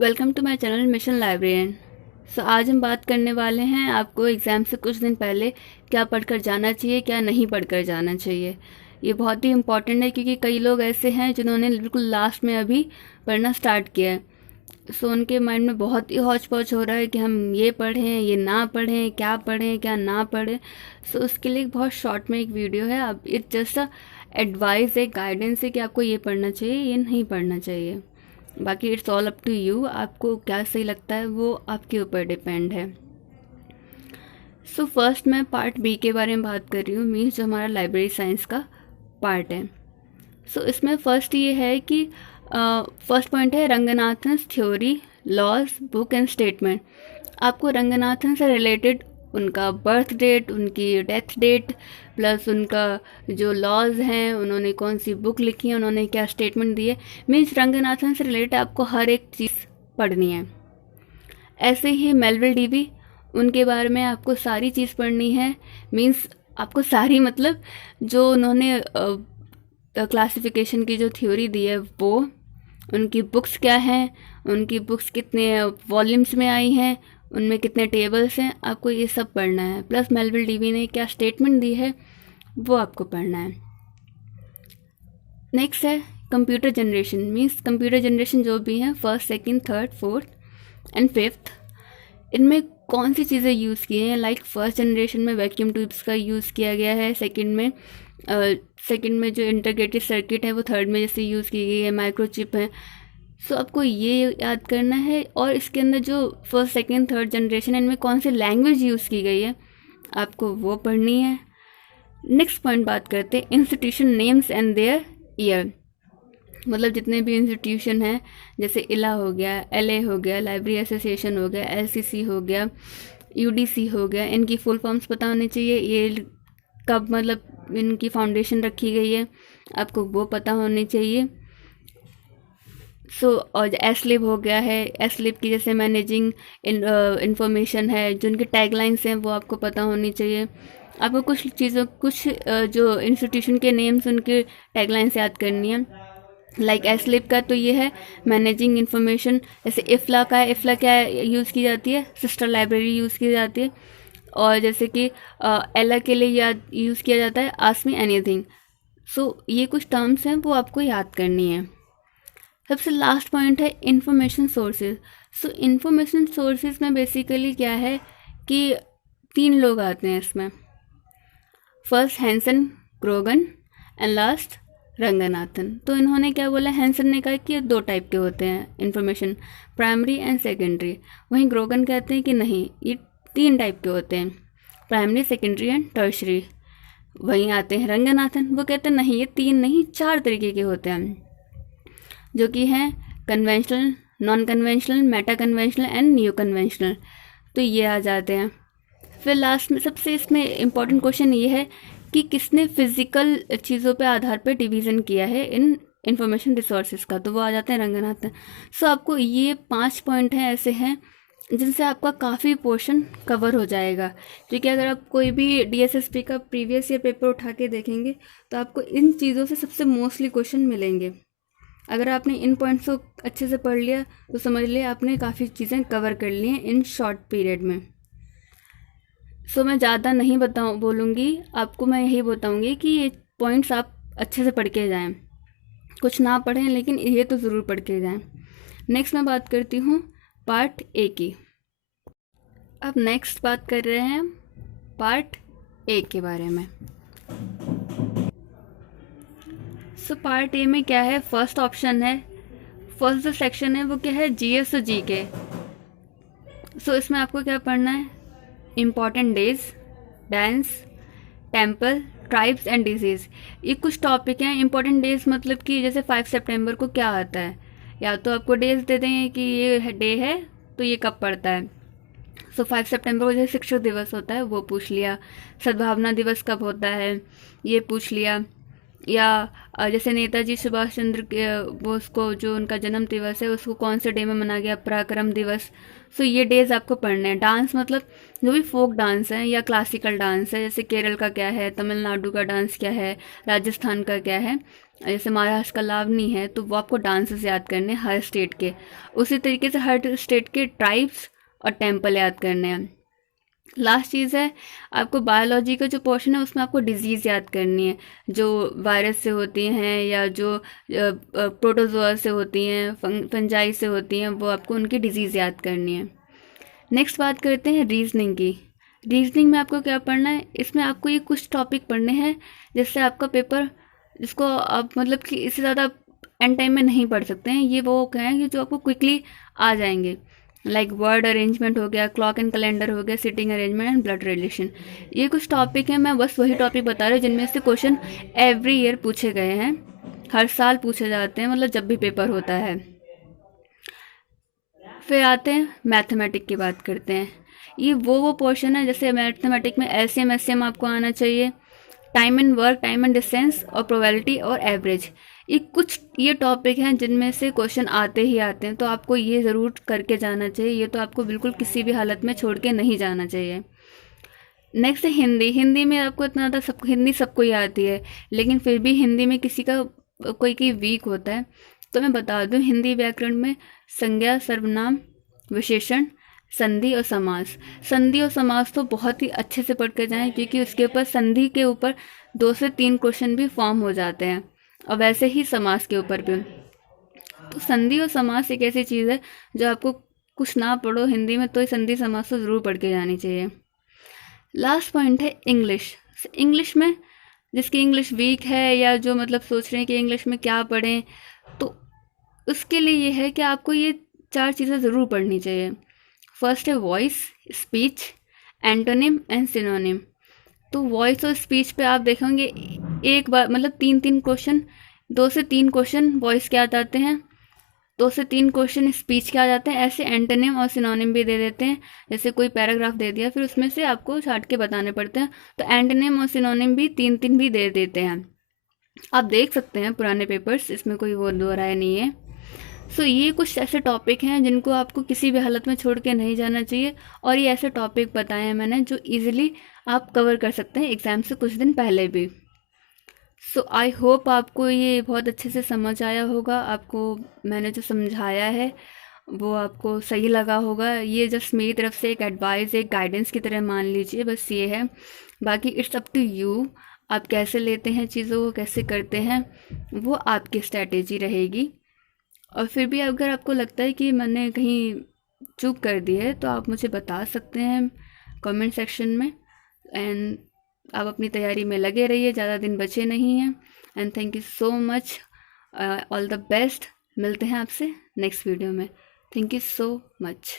Welcome to my channel mission librarian. आज हम बात करने वाले हैं आपको एग्ज़ाम से कुछ दिन पहले क्या पढ़कर जाना चाहिए, क्या नहीं पढ़कर जाना चाहिए। ये बहुत ही इम्पॉर्टेंट है क्योंकि कई लोग ऐसे हैं जिन्होंने बिल्कुल लास्ट में अभी पढ़ना स्टार्ट किया है। उनके माइंड में बहुत ही हौच पौच हो रहा है कि हम ये पढ़ें, ये ना पढ़ें, क्या ना पढ़ें। उसके लिए एक बहुत शॉर्ट में एक वीडियो है। अब इट जस्ट अ एडवाइस, एक गाइडेंस है कि आपको ये पढ़ना चाहिए, ये नहीं पढ़ना चाहिए। बाकी it's all up to you, आपको क्या सही लगता है वो आपके ऊपर डिपेंड है। फर्स्ट मैं पार्ट बी के बारे में बात कर रही हूँ, मीन्स जो हमारा लाइब्रेरी साइंस का पार्ट है। इसमें फर्स्ट ये है कि फर्स्ट पॉइंट है Ranganathan theory, laws, book and statement. आपको रंगनाथन से रिलेटेड उनका बर्थ डेट, उनकी डेथ डेट, प्लस उनका जो लॉज हैं, उन्होंने कौन सी बुक लिखी है, उन्होंने क्या स्टेटमेंट दिए, मीन्स रंगनाथन से रिलेटेड आपको हर एक चीज़ पढ़नी है। ऐसे ही मेलविल डीवी, उनके बारे में आपको सारी चीज़ पढ़नी है। मीन्स आपको सारी, मतलब जो उन्होंने क्लासिफिकेशन की जो थ्योरी दी है वो, उनकी बुक्स क्या हैं, उनकी बुक्स कितने वॉल्यूम्स में आई हैं, उनमें कितने टेबल्स हैं, आपको ये सब पढ़ना है। प्लस मेलविल डीवी ने क्या स्टेटमेंट दी है वो आपको पढ़ना है। नेक्स्ट है computer generation, means computer generation जो भी हैं, first, second, third, fourth and fifth, इनमें कौन सी चीज़ें यूज़ की हैं। लाइक फर्स्ट जनरेशन में वैक्यूम ट्यूब्स का यूज़ किया गया है, सेकंड में जो इंटीग्रेटेड सर्किट है वो थर्ड में जैसे यूज़ की गई है, माइक्रोचिप है। आपको ये याद करना है। और इसके अंदर जो फर्स्ट, सेकंड, थर्ड जनरेशन है, इनमें कौन सी लैंग्वेज यूज़ की गई है आपको वो पढ़नी है। नेक्स्ट पॉइंट बात करते हैं institution names and their year. मतलब जितने भी इंस्टीट्यूशन हैं, जैसे इला हो गया, एलए हो गया, लाइब्रेरी एसोसिएशन हो गया, एलसीसी हो गया, यूडीसी हो गया, इनकी फुल फॉर्म्स पता होनी चाहिए। ये कब, मतलब इनकी फाउंडेशन रखी गई है, आपको वो पता होनी चाहिए। और एसलिप हो गया है, एसलिप की जैसे मैनेजिंग इंफॉर्मेशन है, जो उनके टैगलाइंस हैं वो आपको पता होनी चाहिए। आपको कुछ जो इंस्टीट्यूशन के नेम्स, उनके टैगलाइंस याद करनी है। लाइक एसलिप का तो ये है मैनेजिंग इंफॉर्मेशन। जैसे इफ्ला का है, इफ्ला क्या यूज़ की जाती है, सिस्टर लाइब्रेरी यूज़ की जाती है। और जैसे कि एला के लिए यूज़ किया जाता है आस्क मी एनीथिंग। ये कुछ टर्म्स हैं वो आपको याद करनी है। सबसे लास्ट पॉइंट है इंफॉर्मेशन सोर्सेज। इंफॉर्मेशन सोर्सेज में बेसिकली क्या है कि 3 लोग आते हैं इसमें, first Hanson, Grogan and last Ranganathan. तो इन्होंने क्या बोला, हैंसन ने कहा कि ये 2 टाइप के होते हैं इन्फॉर्मेशन, प्राइमरी एंड सेकेंडरी। वहीं ग्रोगन कहते हैं कि नहीं, ये 3 टाइप के होते हैं, प्राइमरी, सेकेंडरी एंड टर्शरी। वहीं आते हैं रंगनाथन, वो कहते हैं नहीं, ये 3 नहीं 4 तरीके के होते हैं, जो कि हैं conventional, non conventional, Meta conventional and new conventional. तो ये आ जाते हैं। फिर लास्ट में सबसे इसमें इम्पॉर्टेंट क्वेश्चन ये है कि किसने फिजिकल चीज़ों पे आधार पर डिवीज़न किया है इन इंफॉर्मेशन रिसोर्सेज का, तो वो आ जाते हैं रंगनाथन। आपको ये 5 पॉइंट हैं ऐसे हैं जिनसे आपका काफ़ी पोर्शन कवर हो जाएगा। क्योंकि अगर आप कोई भी डीएसएसपी का प्रीवियस ईयर पेपर उठा के देखेंगे तो आपको इन चीज़ों से सबसे मोस्टली क्वेश्चन मिलेंगे। अगर आपने इन पॉइंट्स को अच्छे से पढ़ लिया तो समझ लिया आपने काफ़ी चीज़ें कवर कर ली हैं इन शॉर्ट पीरियड में। मैं ज़्यादा नहीं बोलूँगी आपको, मैं यही बताऊँगी कि ये पॉइंट्स आप अच्छे से पढ़ के जाएं, कुछ ना पढ़ें लेकिन ये तो ज़रूर पढ़ के जाएं। नेक्स्ट मैं बात करती हूँ पार्ट ए की। अब नेक्स्ट बात कर रहे हैं पार्ट ए के बारे में। पार्ट ए में क्या है, फर्स्ट ऑप्शन है, फर्स्ट जो सेक्शन है वो क्या है, जीएस और जीके। इसमें आपको क्या पढ़ना है, important days, dance, temple, tribes and disease. ये कुछ टॉपिक हैं। इम्पॉर्टेंट डेज मतलब कि जैसे 5 सितंबर को क्या आता है, या तो आपको डेज दे देंगे कि ये डे है तो ये कब पड़ता है। 5 सितंबर को जैसे शिक्षक दिवस होता है वो पूछ लिया, सद्भावना दिवस कब होता है ये पूछ लिया, या जैसे नेताजी सुभाष चंद्र बोस को जो उनका जन्म दिवस है उसको कौन से डे में मना गया, पराक्रम दिवस। ये डेज आपको पढ़ने हैं। डांस मतलब जो भी फोक डांस है या क्लासिकल डांस है, जैसे केरल का क्या है, तमिलनाडु का डांस क्या है, राजस्थान का क्या है, जैसे महाराष्ट्र का लावनी है तो वो आपको डांसेस याद करने हैं हर स्टेट के। उसी तरीके से हर स्टेट के ट्राइब्स और टेम्पल याद करने हैं। लास्ट चीज़ है, आपको बायोलॉजी का जो पोर्शन है उसमें आपको डिजीज़ याद करनी है, जो वायरस से होती हैं या जो प्रोटोजोआ से होती हैं, फंजाई से होती हैं, वो आपको उनकी डिजीज़ याद करनी है। नेक्स्ट बात करते हैं रीजनिंग की। रीजनिंग में आपको क्या पढ़ना है, इसमें आपको ये कुछ टॉपिक पढ़ने हैं जिससे आपका पेपर, जिसको आप मतलब कि इससे ज़्यादा एंड टाइम में नहीं पढ़ सकते हैं, ये वो हैं कि जो आपको क्विकली आ जाएंगे। लाइक वर्ड अरेंजमेंट हो गया, क्लॉक एंड कैलेंडर हो गया, sitting arrangement and blood relation. ये कुछ टॉपिक हैं, मैं बस वही टॉपिक बता रही हूँ जिनमें से क्वेश्चन एवरी ईयर पूछे गए हैं, हर साल पूछे जाते हैं, मतलब जब भी पेपर होता है। फिर आते हैं मैथमेटिक की बात करते हैं। ये वो पोर्शन है, जैसे मैथमेटिक में एलसीएम एससीएम आपको आना चाहिए, time and work, time and distance और प्रोबेबिलिटी और एवरेज। ये टॉपिक हैं जिनमें से क्वेश्चन आते ही आते हैं, तो आपको ये ज़रूर करके जाना चाहिए, ये तो आपको बिल्कुल किसी भी हालत में छोड़ के नहीं जाना चाहिए। नेक्स्ट है हिंदी। हिंदी में आपको इतना ज़्यादा हिंदी सबको ही आती है, लेकिन फिर भी हिंदी में किसी का कोई वीक होता है, तो मैं बता दूं, हिंदी व्याकरण में संज्ञा, सर्वनाम, विशेषण, संधि और समास। संधि और समास तो बहुत ही अच्छे से पढ़ के जाएं, क्योंकि उसके ऊपर संधि के ऊपर 2 से 3 क्वेश्चन भी फॉर्म हो जाते हैं, और वैसे ही समास के ऊपर भी। तो संधि और समास एक ऐसी चीज़ है जो आपको कुछ ना पढ़ो हिंदी में तो संधि समास तो ज़रूर पढ़ के जानी चाहिए। लास्ट पॉइंट है इंग्लिश। इंग्लिश में जिसकी इंग्लिश वीक है या जो मतलब सोच रहे हैं कि इंग्लिश में क्या पढ़ें, तो उसके लिए ये है कि आपको ये 4 चीज़ें ज़रूर पढ़नी चाहिए। फर्स्ट है voice, speech, antonym and synonym. तो वॉइस और स्पीच पे आप देखेंगे एक बार मतलब 3-3 क्वेश्चन, 2 से 3 क्वेश्चन वॉइस के आ जाते हैं, 2 से 3 क्वेश्चन स्पीच के आ जाते हैं। ऐसे एंटोनिम और सिनोनिम भी दे देते हैं, जैसे कोई पैराग्राफ दे दिया फिर उसमें से आपको छाट के बताने पड़ते हैं, तो एंटोनिम और सिनोनिम भी 3-3 भी दे देते हैं। आप देख सकते हैं पुराने पेपर्स, इसमें कोई वो दो राय नहीं है। सो ये कुछ ऐसे टॉपिक हैं जिनको आपको किसी भी हालत में छोड़ के नहीं जाना चाहिए, और ये ऐसे टॉपिक बताए हैं मैंने जो इजीली आप कवर कर सकते हैं एग्ज़ाम से कुछ दिन पहले भी। सो आई होप आपको ये बहुत अच्छे से समझ आया होगा, आपको मैंने जो समझाया है वो आपको सही लगा होगा। ये जस्ट मेरी तरफ से एक एडवाइस, एक गाइडेंस की तरह मान लीजिए, बस ये है। बाकी इट्स अप टू यू, आप कैसे लेते हैं चीज़ों को, कैसे करते हैं, वो आपकी स्ट्रैटेजी रहेगी। और फिर भी अगर आपको लगता है कि मैंने कहीं चूक कर दी है तो आप मुझे बता सकते हैं कमेंट सेक्शन में। एंड आप अपनी तैयारी में लगे रहिए, ज़्यादा दिन बचे नहीं हैं। And thank you so much, all the best. मिलते हैं आपसे नेक्स्ट वीडियो में। Thank you so much.